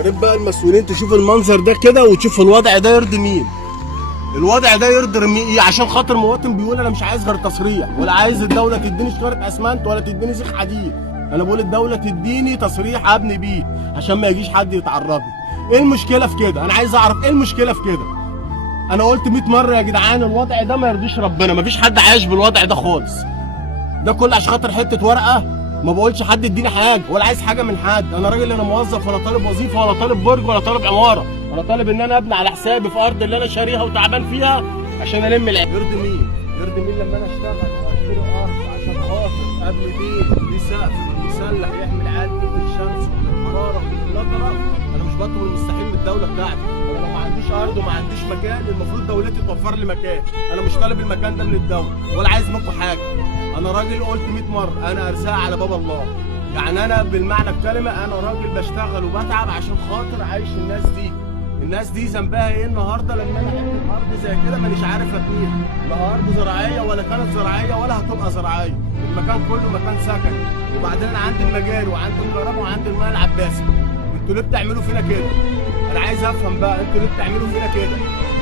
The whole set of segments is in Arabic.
يا ريت بقى المسؤولين تشوف المنظر ده كده وتشوف الوضع ده يرضي مين. الوضع ده يرضي مين؟ عشان خاطر مواطن بيقول انا مش عايز غير تصريح، ولا عايز الدوله تديني شكاره اسمنت ولا تديني سيخ حديد. انا بقول الدوله تديني تصريح ابني بيه عشان ما يجيش حد يتعرض لي. ايه المشكله في كده؟ انا عايز اعرف ايه المشكله في كده. انا قلت 100 مره يا جدعان الوضع ده ما يرضيش ربنا، مفيش حد عايش بالوضع ده خالص. ده كله عشان خاطر حته ورقه. ما بقولش حد يديني حاجه ولا عايز حاجه من حد. انا راجل، انا موظف ولا طالب وظيفه ولا طالب برج ولا طالب عماره. انا طالب ان انا ابني على حسابي في ارض اللي انا شاريها وتعبان فيها عشان الم العيب. يرضي مين؟ يرضي مين لما انا اشتغل واشتري ارض عشان خاطر ابني بيت ليه سقف مسلح يحمل عيال من الشمس ومن الحراره ومن المطره؟ انا مش بطلب المستحيل من الدوله بتاعتي. انا لو ما عنديش ارض وما عنديش مكان المفروض دولتي توفر لي مكان. انا مش طالب المكان ده من الدوله ولا عايز منكم حاجه. انا راجل قلت 100 مره انا ارزاق على باب الله. يعني انا بالمعنى الكلمه انا راجل بشتغل وبتعب عشان خاطر عايش الناس دي. الناس دي ذنبها ايه النهارده لما انا حته ارض زي كده مانيش عارف ابنيها؟ لا ارض زراعيه ولا كانت زراعيه ولا هتبقى زراعيه. المكان كله مكان سكني، وبعدين انا عندي المجاري وعندي الكهرباء وعندي الماء العباسي. انتوا ليه بتعملوا فينا كده؟ انا عايز افهم بقى انتوا ليه بتعملوا فينا كده؟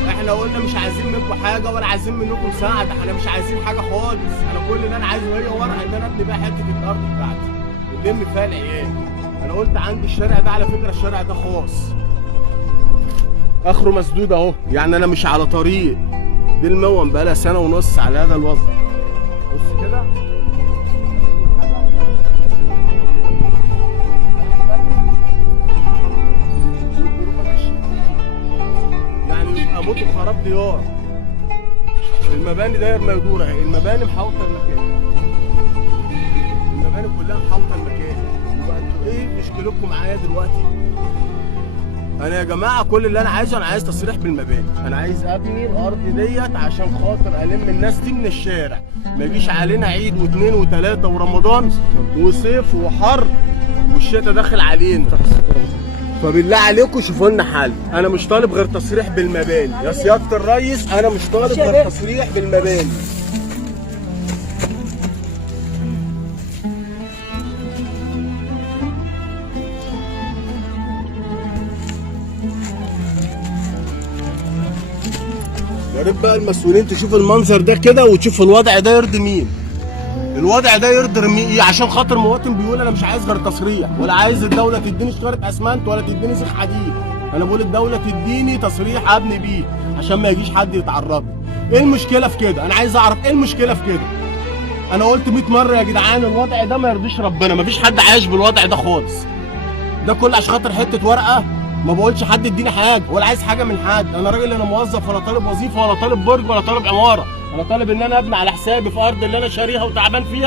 احنا قلنا مش عايزين منكم حاجه ولا عايزين منكم مساعده، احنا مش عايزين حاجه خالص. انا كل اللي انا عايزه هي ورقه ان انا ابني بيها حته الارض بتاعتي ونلم فيها العيال. انا قلت عندي الشارع ده، على فكره الشارع ده خاص اخره مسدود اهو، يعني انا مش على طريق. دي المون بقالها سنه ونص على هذا الوضع. بص كده يعني يبقى موت وخراب ديار. المباني داير ما يدور اهي، المباني محاوطه المكان، المباني كلها محاوطه المكان. يبقى انتوا ايه مشكلتكم معايا دلوقتي؟ انا يا جماعه كل اللي انا عايزه، انا عايز تصريح بالمباني. انا عايز ابني الارض ديت عشان خاطر الم الناس دي من الشارع. ما يجيش علينا عيد واثنين وثلاثه ورمضان وصيف وحر والشتاء داخل علينا. فبالله عليكم شوفوا لنا حل. انا مش طالب غير تصريح بالمباني يا سياده الريس، انا مش طالب غير تصريح بالمباني. يا ريت بقى المسؤولين تشوف المنظر ده كده وتشوف الوضع ده يرضي مين. الوضع ده يرضي مين؟ عشان خاطر مواطن بيقول انا مش عايز غير تصريح، ولا عايز الدوله تديني شكاره اسمنت ولا تديني سيخ حديد. انا بقول الدوله تديني تصريح ابني بيه عشان ما يجيش حد يتعرض لي. ايه المشكله في كده؟ انا عايز اعرف ايه المشكله في كده. انا قلت 100 مره يا جدعان الوضع ده ما يرضيش ربنا، مفيش حد عايش بالوضع ده خالص. ده كله عشان خاطر حته ورقه. ما بقولش حد يديني حاجه ولا عايز حاجه من حد. انا راجل، انا موظف ولا طالب وظيفه ولا طالب برج ولا طالب عماره. انا طالب ان انا ابني على حسابي في ارض اللي انا شاريها وتعبان فيها.